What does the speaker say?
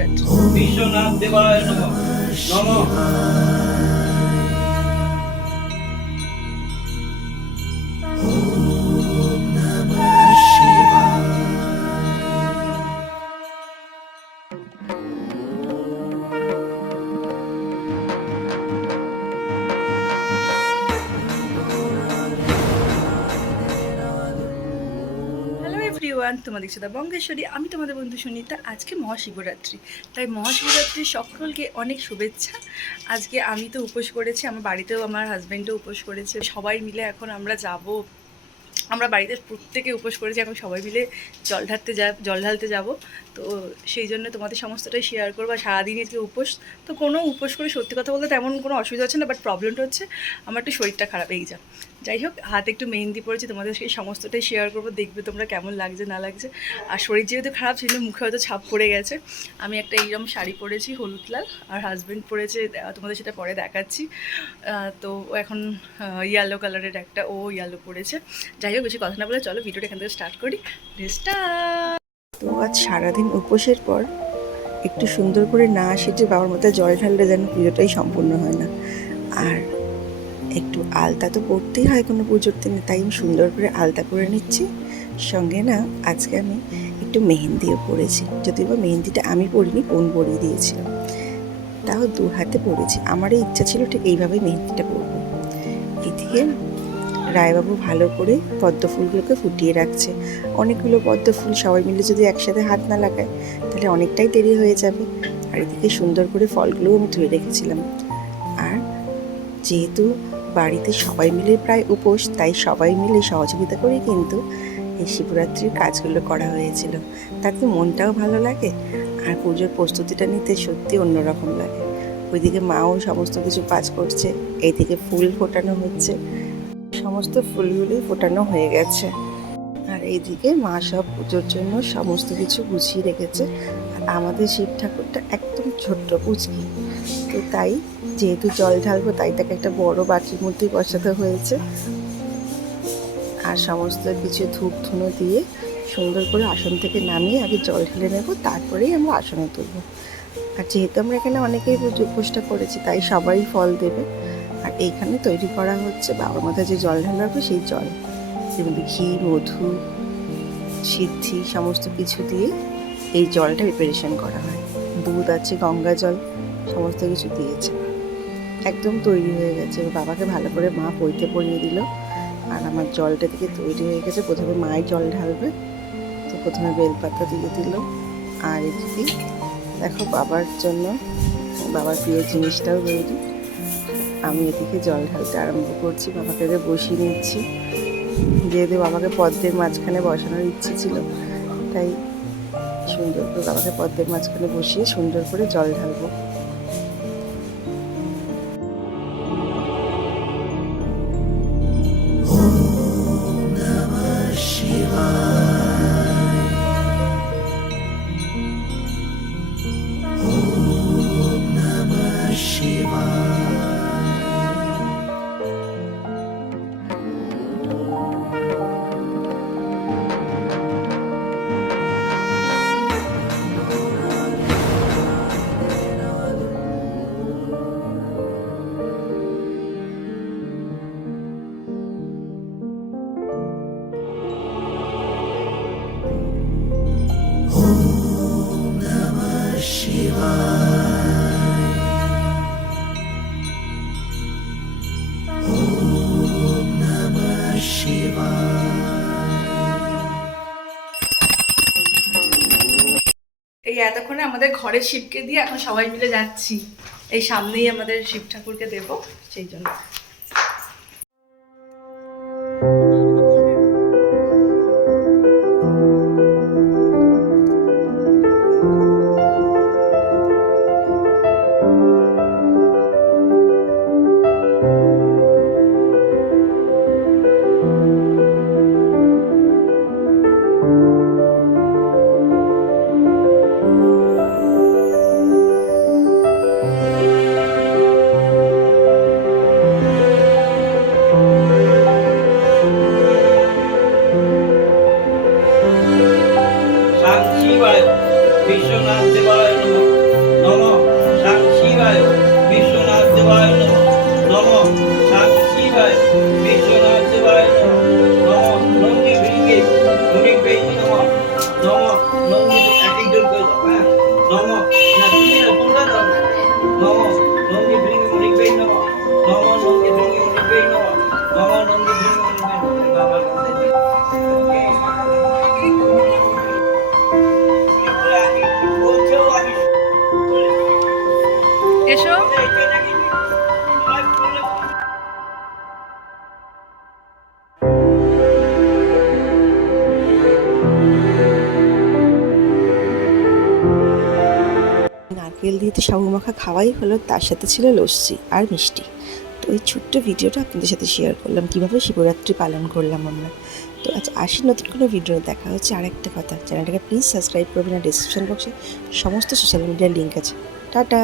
মহাশিবরাত্রি বিশ্বনাথ দেবায় নম। নমঃ। এভরিওয়ান তোমাদের সাথে বঙ্গেশ্বরী, আমি তোমাদের বন্ধু সুনিতা, আজকে মহাশিবরাত্রি। তাই মহাশিবরাত্রির সকলকে অনেক শুভেচ্ছা। আজকে আমি তো উপোস করেছি, আমার বাড়িতেও আমার হাজব্যান্ডও উপোস করেছে। সবাই মিলে এখন আমরা যাব, আমরা বাড়িতে প্রত্যেকে উপোস করেছি, এখন সবাই মিলে জল ঢালতে যা, জল ঢালতে যাব। তো সেই জন্য তোমাদের সমস্তটাই শেয়ার করব। আর সারাদিন আজকে উপোস? তো কোনো উপোস করে সত্যি কথা বলতে তেমন কোনো অসুবিধা হচ্ছে না বাট প্রবলেমটা হচ্ছে, আমার একটু শরীরটা খারাপ, এই যা। যাই হোক, হাতে একটু মেহেন্দি পড়েছি তোমাদের সেই সমস্তটাই শেয়ার করব, দেখবে তোমরা কেমন লাগছে, না লাগছে। আর শরীর যেহেতু খারাপ ছিল মুখে হয়তো ছাপ পড়ে গেছে। আমি একটা এইরকম শাড়ি পরেছি, হলুদ লাল, আর হাজব্যান্ড পরেছে তোমাদের সেটা পরে দেখাচ্ছি। তো এখন ইয়েলো কালারের একটা, ও ইয়েলো পরেছে। যাই হোক, বেশি কথা না বলে চলো, ভিডিওটা এখান থেকে স্টার্ট করি। তো আজ সারাদিন উপোসের পর, একটু সুন্দর করে না সেজে বাবার মাথায় জল ঢাললে যেন পুজোটাই সম্পূর্ণ হয় না। আর একটু আলতা তো পরতেই হয় কোনো পুজোর দিনে, তাই আমি সুন্দর করে আলতা করে নিচ্ছি। সঙ্গে না, আজকে আমি একটু মেহেন্দিও পরেছি। যদিও বা মেহেন্দিটা আমি পরিনি, বোন পরিয়ে দিয়েছিল। তাও দু হাতে পরেছি। আমারও ইচ্ছা ছিল ঠিক এইভাবেই মেহেন্দিটা পরবো। এদিকে রায়বাবু ভালো করে পদ্ম ফুলগুলোকে ফুটিয়ে রাখছে। অনেকগুলো পদ্ম ফুল সবাই মিলে যদি একসাথে হাত না লাগায়, তাহলে অনেকটাই দেরি হয়ে যাবে। আর এদিকে সুন্দর করে ফলগুলোও আমি ধুয়ে রেখেছিলাম। আর যেহেতু বাড়িতে সবাই মিলে প্রায় উপোস, তাই সবাই মিলে সহযোগিতা করেই কিন্তু এই শিবরাত্রির কাজগুলো করা হয়েছিল। তাতে মনটাও ভালো লাগে আর পুজোর প্রস্তুতিটা নিতে সত্যি অন্যরকম লাগে। ওইদিকে মাও সমস্ত কিছু কাজ করছে, এইদিকে ফুল ফোটানো হচ্ছে। সমস্ত ফুলগুলোই ফোটানো হয়ে গেছে। আর এইদিকে মা সব পুজোর জন্য সমস্ত কিছু গুছিয়ে রেখেছে। আমাদের শিব ঠাকুরটা একদম ছোট্ট পুচকি। তো তাই যেহেতু জল ঢালবো, তাই তাকে একটা বড় বাটির মধ্যেই বসাতে হয়েছে। আর সমস্ত কিছু ধূপ ধুনো দিয়ে সুন্দর করে আসন থেকে নামিয়ে আগে জল ঢেলে নেব, তারপরেই আমরা আসনে তুলব। আর যেহেতু আমরা এখানে অনেকেই উপোসটা করেছি, তাই সবাই ফল দেবে। আর এইখানে তৈরি করা হচ্ছে বাবার মাথায় যে জল ঢালা হবে, সেই জল। মধ্যে ঘি, মধু, সিদ্ধি, সমস্ত কিছু দিয়ে এই জলটা প্রিপারেশন করা হয়। দুধ আছে, গঙ্গা জল, সমস্ত কিছু দিয়েছে। একদম তৈরি হয়ে গেছে। বাবাকে ভালো করে মা পইতে পরিয়ে দিল। আর আমার জলটা থেকে তৈরি হয়ে গেছে। প্রথমে মাই জল ঢালবে। তো প্রথমে বেলপাতা দিয়ে দিল। আর এদিকে দেখো বাবার জন্য, বাবার প্রিয় জিনিসটাও তৈরি। আমি এদিকে জল ঢালতে আরম্ভ করছি। বাবাকে বসিয়ে নিচ্ছি। যেহেতু বাবাকে পদ্মের মাঝখানে বসানোর ইচ্ছে ছিল, তাই সুন্দর করে আমাকে পদ্মের মাঝখানে বসিয়ে সুন্দর করে জল ঢালবো। এই এতক্ষণে আমাদের ঘরে শিবকে দিয়ে এখন সবাই মিলে যাচ্ছি। এই সামনেই আমাদের শিব ঠাকুরকে দেব, সেই জন্য। বিশ্বনাথ দেবায় নম। নম সাং বিশ্বনাথ দেবায় নম। নম সাং বিশ্বনাথ নারকেল দিয়ে তো সাবু মাখা খাওয়াই হলো, তার সাথে ছিল লস্যি আর মিষ্টি। তো এই ছোট্ট ভিডিওটা আপনাদের সাথে শেয়ার করলাম, কীভাবে শিবরাত্রি পালন করলাম আমরা। তো আচ্ছা আসি নতুন কোনো ভিডিও দেখা হচ্ছে আর একটা কথা। চ্যানেলটাকে প্লিজ সাবস্ক্রাইব করবেন আর ডিসক্রিপশন বক্সে সমস্ত সোশ্যাল মিডিয়ার লিঙ্ক আছে। টাটা!